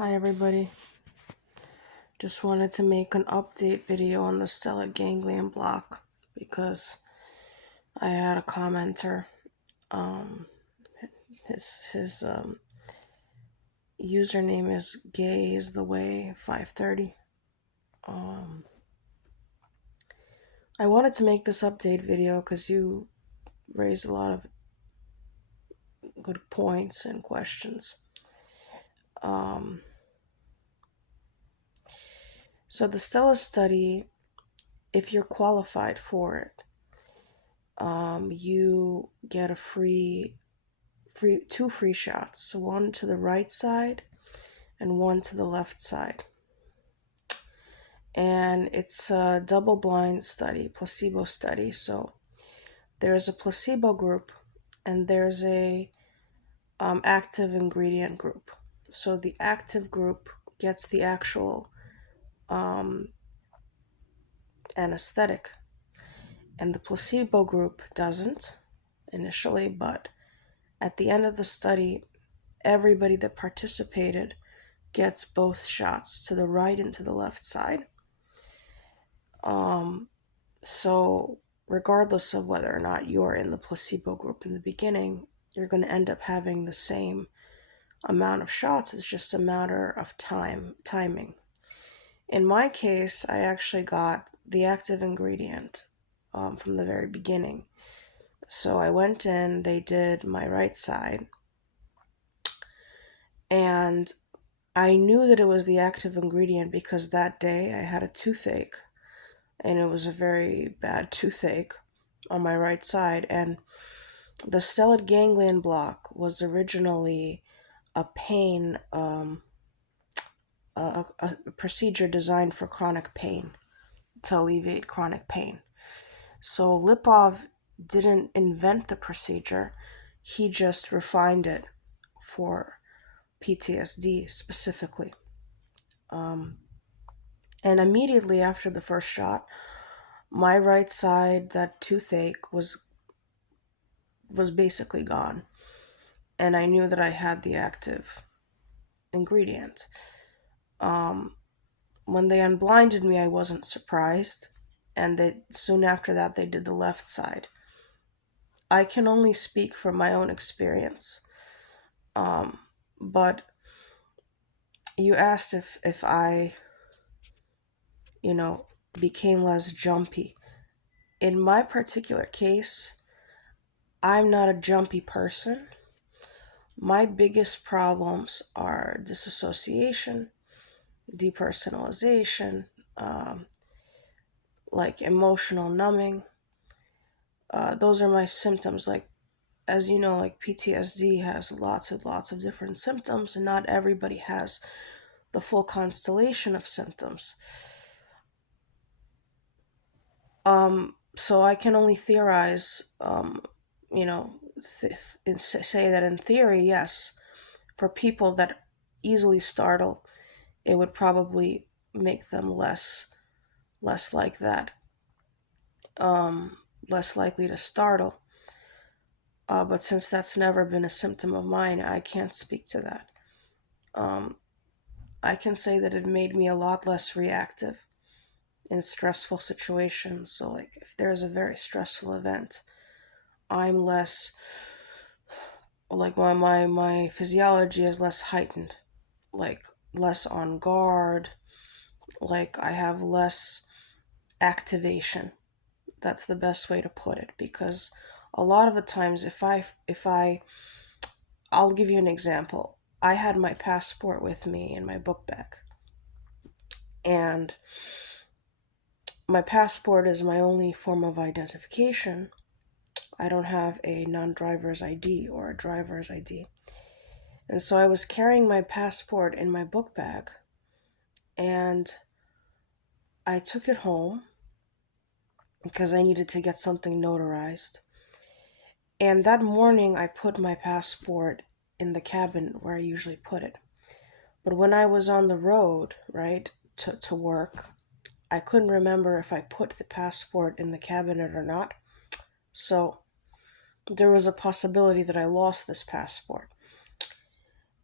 Hi everybody, just wanted to make an update video on the stellate ganglion block because I had a commenter, um, his username is gay is the way 530. I wanted to make this update video because you raised a lot of good points and questions. So the stellate study, if you're qualified for it, you get a two free shots, one to the right side and one to the left side. And it's a double-blind study, placebo study. So there's a placebo group and there's a active ingredient group. So the active group gets the actual anesthetic, and the placebo group doesn't initially, but at the end of the study, everybody that participated gets both shots, to the right and to the left side. So regardless of whether or not you're in the placebo group in the beginning, you're going to end up having the same amount of shots. It's just a matter of timing. In my case, I actually got the active ingredient from the very beginning. So I went in, they did my right side, and I knew that it was the active ingredient because that day I had a toothache, and it was a very bad toothache on my right side. And the stellate ganglion block was originally a pain, a procedure designed for chronic pain, to alleviate chronic pain. So Lipov didn't invent the procedure, he just refined it for PTSD specifically. And immediately after the first shot, my right side, that toothache was basically gone. And I knew that I had the active ingredient. When they unblinded me, I wasn't surprised. And soon after that, they did the left side. I can only speak from my own experience. But you asked if I, became less jumpy. In my particular case, I'm not a jumpy person. My biggest problems are disassociation, depersonalization, um, like emotional numbing. Those are my symptoms. Like, as you know, like PTSD has lots and lots of different symptoms, and not everybody has the full constellation of symptoms. So I can only theorize, and say that in theory, yes, for people that easily startle, it would probably make them less like that, less likely to startle. But since that's never been a symptom of mine, I can't speak to that. I can say that it made me a lot less reactive in stressful situations. So, like, if there's a very stressful event, I'm less, like, my physiology is less heightened, like, less on guard, like, I have less activation. That's the best way to put it, because a lot of the times, I'll give you an example. I had my passport with me in my book bag, and my passport is my only form of identification. I don't have a non-driver's ID or a driver's ID. And so I was carrying my passport in my book bag, and I took it home because I needed to get something notarized. And that morning, I put my passport in the cabin where I usually put it. But when I was on the road, right, to work, I couldn't remember if I put the passport in the cabinet or not. So there was a possibility that I lost this passport.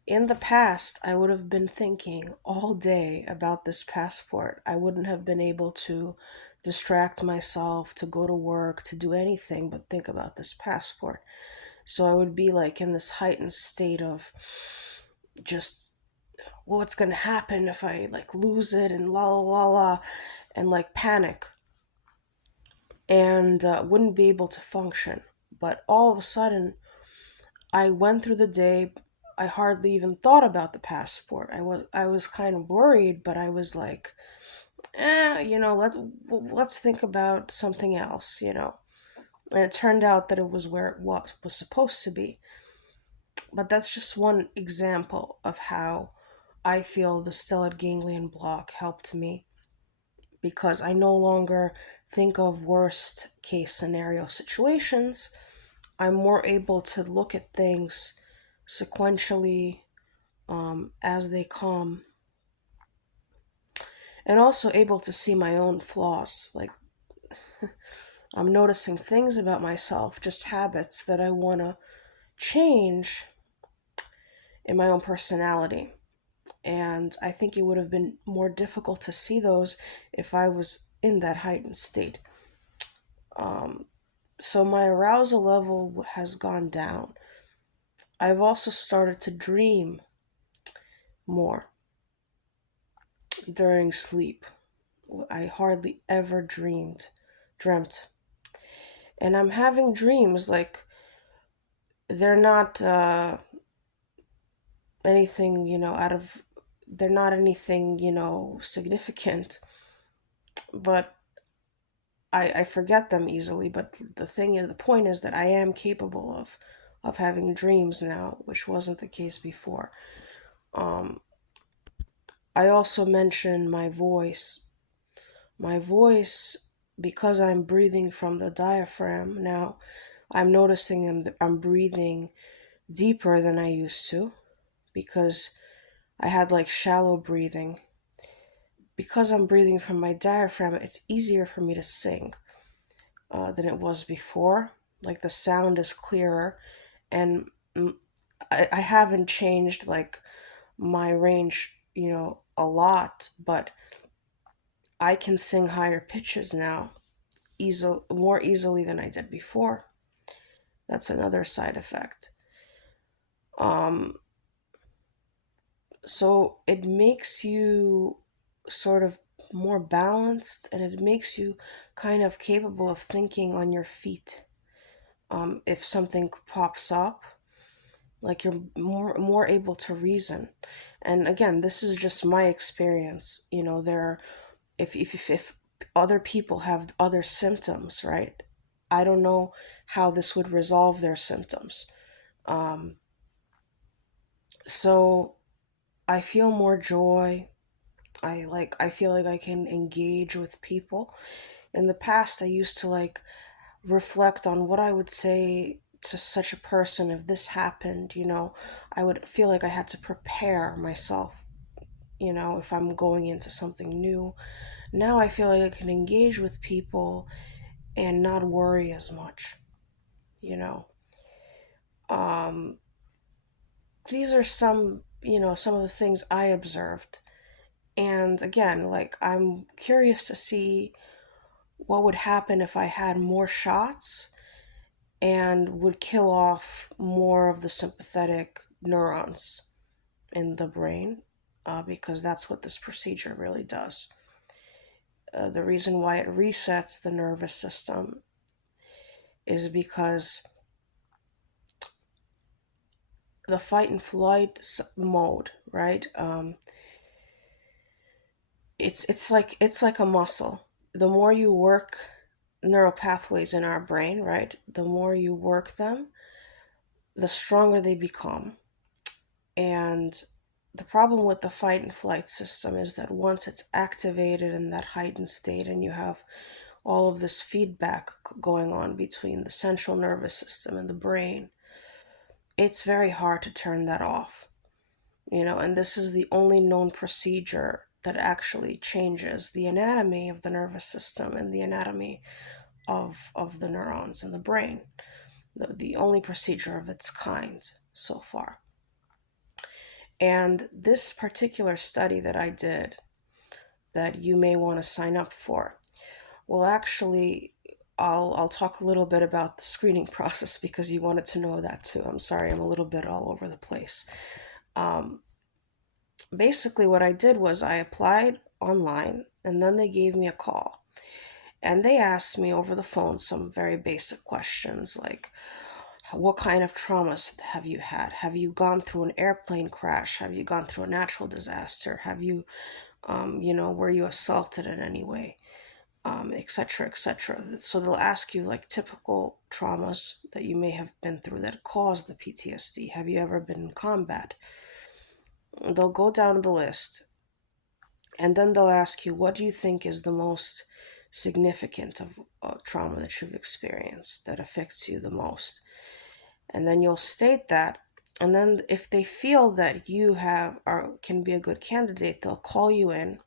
In the past, I would have been thinking all day about this passport. I wouldn't have been able to distract myself, to go to work, to do anything but think about this passport. So I would be like in this heightened state of just what's going to happen if I like lose it and la la la la and like panic and wouldn't be able to function. But all of a sudden, I went through the day. I hardly even thought about the passport. I was kind of worried, but I was like, let's think about something else, And it turned out that it was where it was supposed to be. But that's just one example of how I feel the stellate ganglion block helped me because I no longer think of worst case scenario situations. I'm more able to look at things sequentially as they come, and also able to see my own flaws. Like, I'm noticing things about myself, just habits that I want to change in my own personality. And I think it would have been more difficult to see those if I was in that heightened state. Um, so my arousal level has gone down. I've also started to dream more during sleep. I hardly ever dreamt. And I'm having dreams like they're not anything, they're not anything, significant, but I forget them easily. But the point is that I am capable of having dreams now, which wasn't the case before. Um, I also mentioned my voice. My voice, because I'm breathing from the diaphragm now, I'm noticing that I'm breathing deeper than I used to because I had like shallow breathing. Because I'm breathing from my diaphragm, it's easier for me to sing than it was before. Like the sound is clearer, and I haven't changed like my range, a lot, but I can sing higher pitches now, more easily than I did before. That's another side effect. Um, so it makes you sort of more balanced, and it makes you kind of capable of thinking on your feet. If something pops up, like you're more able to reason. And again, this is just my experience. There, if other people have other symptoms, right? I don't know how this would resolve their symptoms. Um, so I feel more joy. I feel like I can engage with people. In the past, I used to like reflect on what I would say to such a person if this happened. I would feel like I had to prepare myself, if I'm going into something new. Now I feel like I can engage with people and not worry as much, you know. Um, these are some of the things I observed. And again, like I'm curious to see what would happen if I had more shots and would kill off more of the sympathetic neurons in the brain, because that's what this procedure really does. The reason why it resets the nervous system is because the fight and flight mode, right? It's like a muscle. The more you work neural pathways in our brain, right? The more you work them, the stronger they become. And the problem with the fight and flight system is that once it's activated in that heightened state and you have all of this feedback going on between the central nervous system and the brain, it's very hard to turn that off. And this is the only known procedure that actually changes the anatomy of the nervous system and the anatomy of the neurons in the brain. The only procedure of its kind so far. And this particular study that I did, that you may want to sign up for, will actually, I'll talk a little bit about the screening process because you wanted to know that too. I'm sorry, I'm a little bit all over the place. Um, Basically, what I did was I applied online, and then they gave me a call. And they asked me over the phone some very basic questions like, what kind of traumas have you had? Have you gone through an airplane crash? Have you gone through a natural disaster? Have you, were you assaulted in any way? Et cetera, et cetera. So they'll ask you like typical traumas that you may have been through that caused the PTSD. Have you ever been in combat? They'll go down the list, and then they'll ask you, what do you think is the most significant of trauma that you've experienced that affects you the most? And then you'll state that. And then if they feel that you have or can be a good candidate, they'll call you in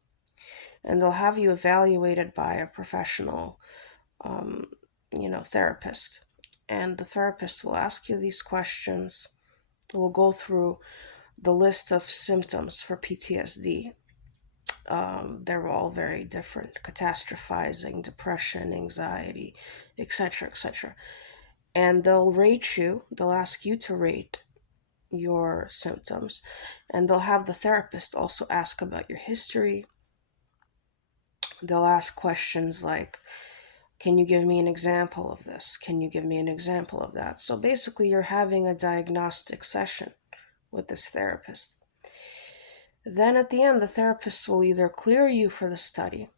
and they'll have you evaluated by a professional, um, therapist. And the therapist will ask you these questions. We'll go through the list of symptoms for PTSD. They're all very different: catastrophizing, depression, anxiety, etc., etc. And they'll rate you, they'll ask you to rate your symptoms, and they'll have the therapist also ask about your history. They'll ask questions like, can you give me an example of this? Can you give me an example of that? So basically, you're having a diagnostic session with this therapist. Then at the end, the therapist will either clear you for the study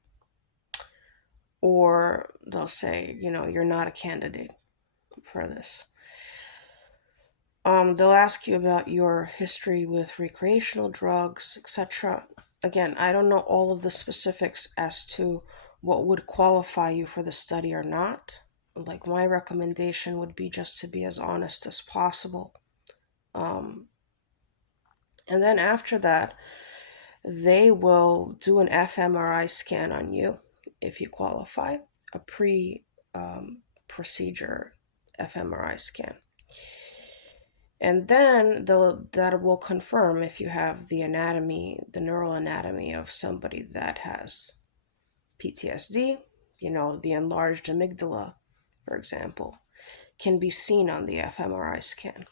or they'll say, you're not a candidate for this. They'll ask you about your history with recreational drugs, etc. Again, I don't know all of the specifics as to what would qualify you for the study or not. Like, my recommendation would be just to be as honest as possible. Um, and then after that, they will do an fMRI scan on you if you qualify, a pre procedure fMRI scan. And then that will confirm if you have the anatomy, the neural anatomy of somebody that has PTSD. The enlarged amygdala, for example, can be seen on the fMRI scan.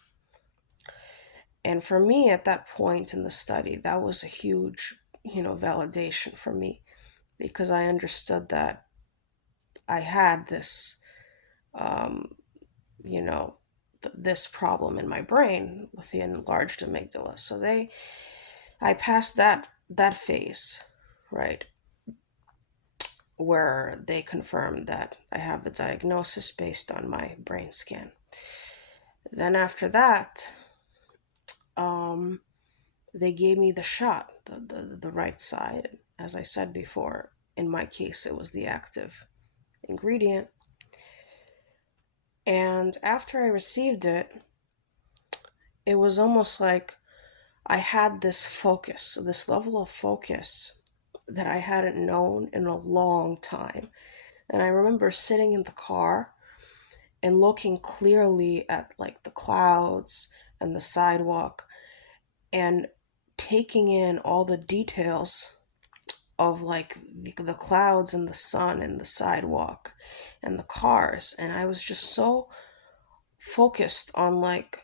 And for me at that point in the study, that was a huge, validation for me because I understood that I had this, um, you know, this problem in my brain with the enlarged amygdala. So I passed that phase, right, where they confirmed that I have the diagnosis based on my brain scan. Then after that, um, they gave me the shot, the right side. As I said before, in my case, it was the active ingredient. And after I received it, it was almost like I had this focus, this level of focus that I hadn't known in a long time. And I remember sitting in the car and looking clearly at like the clouds and the sidewalk and taking in all the details of like the clouds and the sun and the sidewalk and the cars. And I was just so focused on like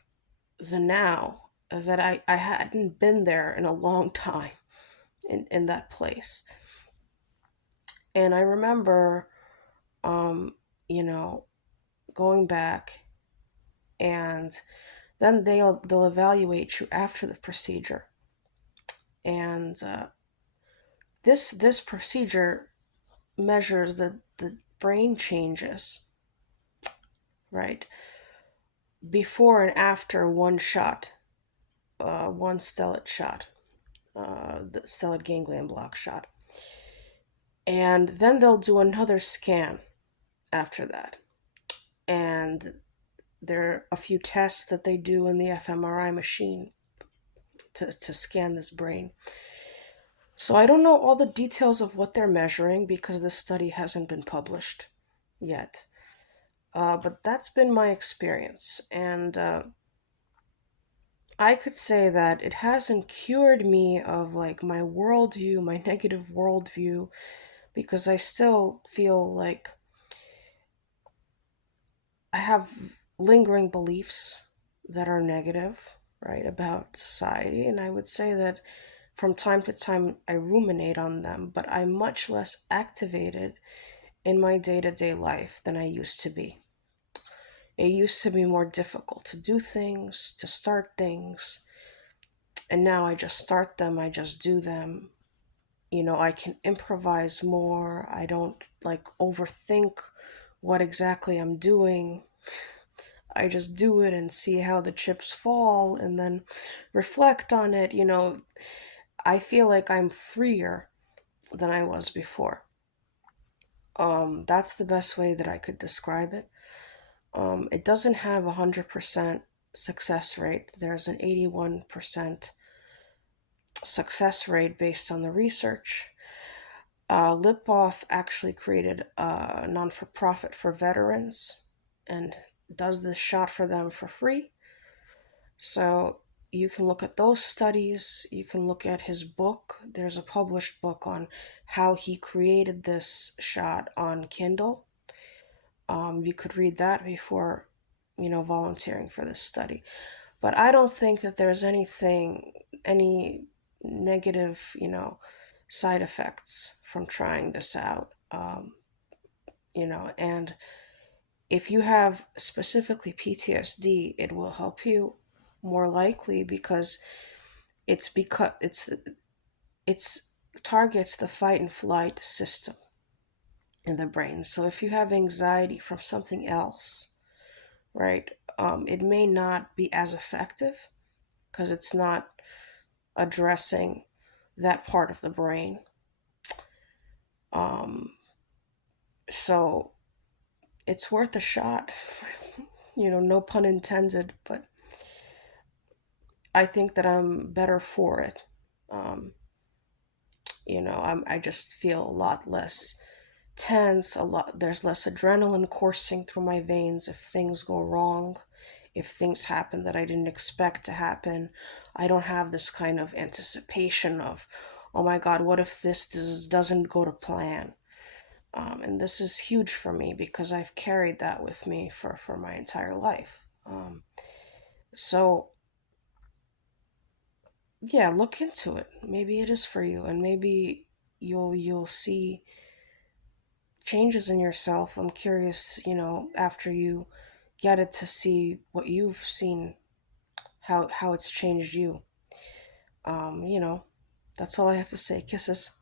the now that I hadn't been there in a long time in that place. And I remember, um, you know, going back, and then they'll evaluate you after the procedure. And this procedure measures the brain changes, right, before and after one shot, one stellate shot, the stellate ganglion block shot. And then they'll do another scan after that. And there are a few tests that they do in the fMRI machine to scan this brain. So I don't know all the details of what they're measuring because this study hasn't been published yet. But that's been my experience. And I could say that it hasn't cured me of like my worldview, my negative worldview, because I still feel like I have lingering beliefs that are negative, right, about society. And I would say that from time to time I ruminate on them, but I'm much less activated in my day to day life than I used to be. It used to be more difficult to do things, to start things, and now I just start them, I just do them. I can improvise more. I don't like overthink what exactly I'm doing. I just do it and see how the chips fall and then reflect on it. I feel like I'm freer than I was before. That's the best way that I could describe it. It doesn't have a 100% success rate. There's an 81% success rate based on the research. Lipoff actually created a non for profit for veterans and does this shot for them for free. So you can look at those studies. You can look at his book. There's a published book on how he created this shot on Kindle. You could read that before, volunteering for this study. But I don't think that there's any negative, side effects from trying this out. And if you have specifically PTSD, it will help you more likely because it's targets the fight and flight system in the brain. So if you have anxiety from something else, right, it may not be as effective because it's not addressing that part of the brain. Um, so it's worth a shot. No pun intended, but I think that I'm better for it. Um, I just feel a lot less tense, a lot there's less adrenaline coursing through my veins if things go wrong, if things happen that I didn't expect to happen. I don't have this kind of anticipation of, oh my God, what if doesn't go to plan? And this is huge for me because I've carried that with me for my entire life. So yeah, look into it. Maybe it is for you, and maybe you'll see changes in yourself. I'm curious, after you get it to see what you've seen, how it's changed you. Um, you know, that's all I have to say. Kisses.